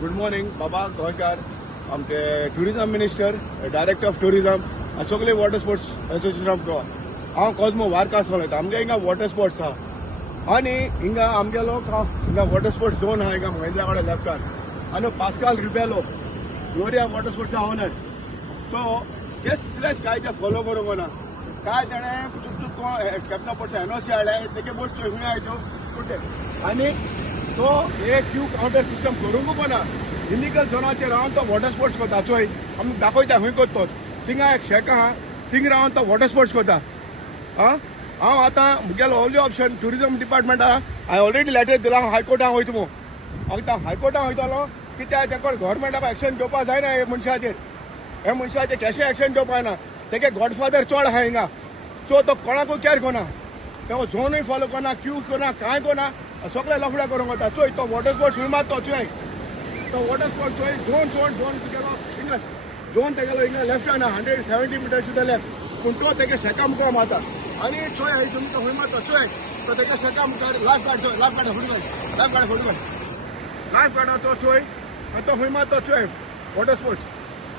Good morning बाबा गोंयकार आमचे tourism minister director of tourism सगळे water sports association of Goa हांव कॉस्मो वारकास उलयता आमगे हिंगा वॉटर स्पोर्ट्स आहा आनी हिंगा आमगेलो हिंगा वॉटर स्पोर्ट्स झोन आहा हिंगा महिंद्रा कडेन लेफ्टान आनी Pascal Rebelo Gloria water sports owner तो कसलेच कायदे फॉलो करूंक ना काय ताणें चुक केपना पडटा एनओसी हाडले तेगे बोट खंय आयच्यो कुठे आनी तो एक क्यू काउंटर सिस्टम करूंक ना इलिगल झोनाचेर रावन तो वॉटर स्पोर्ट्स करता चोय आमी दाखयता खंय करता थिंगा एक शेक आहा थिंग रावन तो वॉटर स्पोर्ट्स करता हांव आतां मुगेलो ओनली ऑप्शन टुरिझम डिपार्टमेंट आहा हांवें ऑलरेडी लेटर दिला हांव हायकोर्टान वयता मो आतां हायकोर्टान वयतलो कित्याक तेका गव्हर्मेंटाक एक्शन घेवपा जायना हे मनशाचेर केशें एक्शन घेवपा ना तेगे गॉडफादर चड आहा हिंगा सो तो कोणाकूय केअर करना तो झोनूय फॉलो करना क्यू करना कांय करना सगळे लफडा करूंक वता चोय तो वॉटर स्पोर्ट्स खंय मारतो चोय तो वॉटर स्पोर्ट्स चोय झोन तुगेलो हिंगा झोन तेगेलो हिंगा लेफ्टान 170 मिटर सुद्दां लेफ्ट पूण तो तेगे शेका मुखार मारता आनी चोय हाय तुमकां खंय मारता चोय तो तेगे शेका मुखार लायफ गार्ड तो चोय तो खंय मारता चोय वॉटर स्पोर्ट्स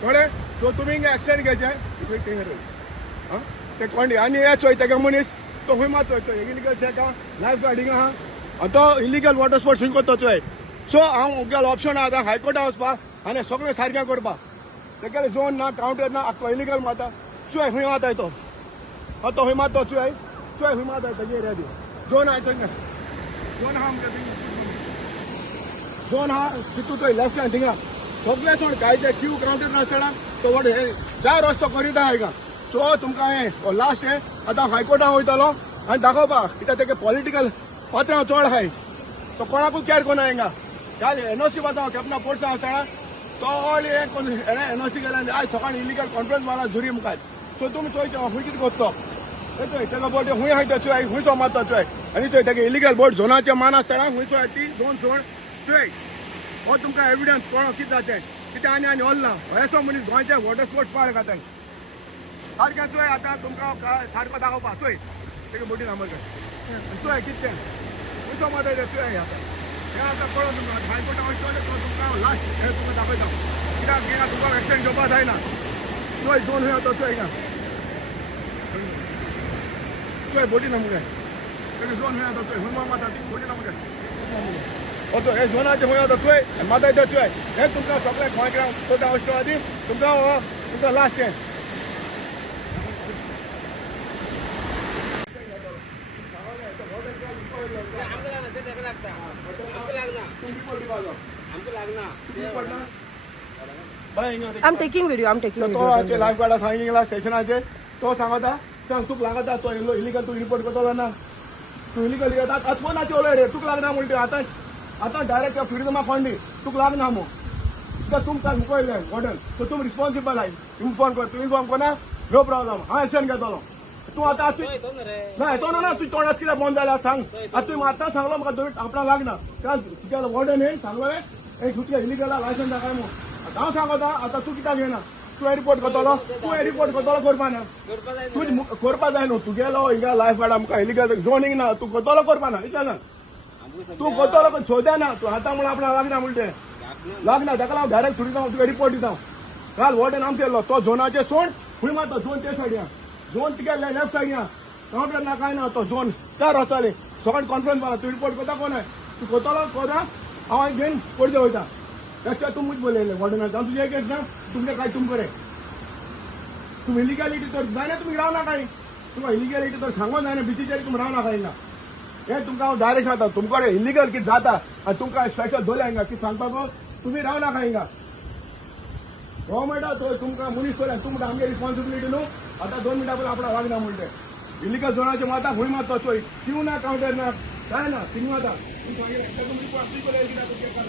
कळ्ळें सो तुमी हिंगा एक्शन घेवचें ते कोण आनी हे चोय तेगे मनीस तो खंय मारता तो इलिगल शेका लायफ गार्डिंग आहा आनी तो इलिगल वॉटर स्पोर्ट्स खंय करता चोय सो हांव मुगेलो ऑप्शन आहा हायकोर्टान वचपाक आनी सगळें सारकें करपाक तेगेले झोन ना काउंटर ना आख्खो इलिगल मारता चोय खंय मारताय तो खंय मारता चोय खंय मारताय तेगे एरिया झोन आहा थंय झोन आहा झोन आहा तितू थंय लेफ्टान थिंगा सगळे सोड कायदे क्यू काउंटर नासतना तो व्हड हे जाय रस्तो करीत आहा हिंगा सो तुमकां हे लास्ट हे आतां हायकोर्टान वयतलो आनी दाखोवपाक कित्याक तेगे पॉलिटिकल पात्रांव चड आहाय तो कोणाकूय केअर करना हिंगा काल एनओसी वचों केपना पोरसा आसतना तो ऑल हे कोण एनओसी गेले आयज सकाळीं इलिगल कॉन्फरन्स मारला झुरी मुखार सो तुमी चोय खंय कितें करतो चोय तेगो बोट खंय हाय तो चोय खंय सो मारता चोय आनी चोय तेगे इलिगल बोट झोनाचे मान आसतना खंय चोय ती झोन सोड चोय हो तुमकां एविडन्स पळोवंक कितें जाचें कितें आनी ओल्ला असो मनीस गोंयचे वॉटर स्पोर्ट्स पार्क खाताय सारकें चोय आतां तुमकां सारको दाखोवपाक चोय तेगे बोटी नंबर चोय कितें खंय सो मारताय चोय हे आतां पळोवन तुमकां हायकोर्टान वयतलो तो तुमकां लास्ट हे तुमकां दाखयता कित्याक हिंगा तुमकां एक्शन घेवपा जायना चोय दोन खंय तो चोय हिंगा चोय बोटी नंबर तेगे दोन खंय तो चोय खंय मारता ती बोटी नंबर ओके हे झोनाचे खंय आतां चोय माताय तो चोय हे तुमकां सगळे गोंयकार कोर्टा राष्ट्रवादी तुमकां लास्ट हे I'm taking video. तो लाइफ गार्ड सांगितला स्टेशनाचे तो सांगता सांग तुक लागता तो इलिगल तू रिपोर्ट करतो ना तू इलिगल येतात आजपणाचे ओले रे तुक लागना म्हणते आता डायरेक्ट टुरिझमा फंडी तुक लागना मग तर तुमकां मुकयले वॉर्डन सो तुम रिस्पॉन्सिबल आहे इन्फॉर्म कर तू इन्फॉर्म करना नो प्रॉब्लेम हांव एक्शन घेतलो तू आता ना येतो ना तू तोंडात कित्याक बंद जाल्या सांग आता तुम्ही आतां सांगलो म्हाका दोन आपणा लागना तुज्या वॉर्डन हे सांगलो एक तुज्या इलिगला लायसन्स दाखय मग हांव सांगता आतां तू कित्याक घेना तू रिपोर्ट करतलो करपा ना तू करपा जाय न्हू तुगेलो हिंगा लायफ गार्ड आमकां इलिगल झोनींग ना तू करतलो करपा ना इतलें तू करतलो सोद्या ना तू आतां म्हणून आपणाक लागना म्हणटे लागना ताका लागून डायरेक्ट टुरिझम तुका रिपोर्ट दिता काल वॉर्डन आमचे येयलो तो झोनाचे सोड खंय मारता झोन ते सायडीन झोन तुगे लेफ्ट सायडीन काउंटर ना काय ना तो झोन चार वचताले सकाळी कॉन्फरन्स मारला तू रिपोर्ट करता कोण तू करतलो कोना हांव घेवन पडचे वयता त्याच्या तू मुझ बोलले वॉर्डनाचे हांव तुजें एक ना तुमचे काय तुम करे तुम इलिगॅलिटी तर जायना तुमी रावना काय तुमकां इलिगॅलिटी तर सांगो जायना बिचीचेर तुमी रावना काय हिंगा हे तुमकां हांव डायरेक्ट सांगता तुमकडे इलिगल कितें जाता आनी तुमकां स्पेशल दवरल्या हिंगा कितें सांगपाक तुमी रावना काय हिंगा गव्हर्मेंटा तो तुमकां मनीस दवरल्या तूं म्हणटा आमगे रिस्पॉन्सिबिलिटी न्हू आतां 2 मिनटां पयलीं आपणाक लागना म्हणटे इलिगल झोनाचे माता खंय मारता चोय क्यू ना काउंटर ना काय ना थिंग माता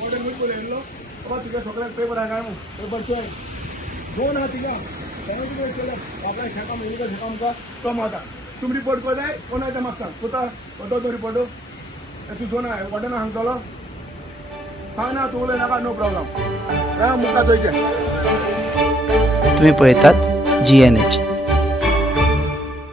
वॉर्डन खंय पळयलो बाबा तुगे सगळ्याक पेपर आहा काय पेपर चोय झोन आहा थिंगा आपल्या शेकाम इलिगल शेका मुखार तो मारता तुमी रिपोर्ट करताय कोण येता म्हाका सांग कोता तो रिपोर्ट तूं झोन वॉर्डना सांगतलो सांग ना तूं उलयनाका नो प्रॉब्लेम मुखार चोयचें तुम्ही पळयतात GNH.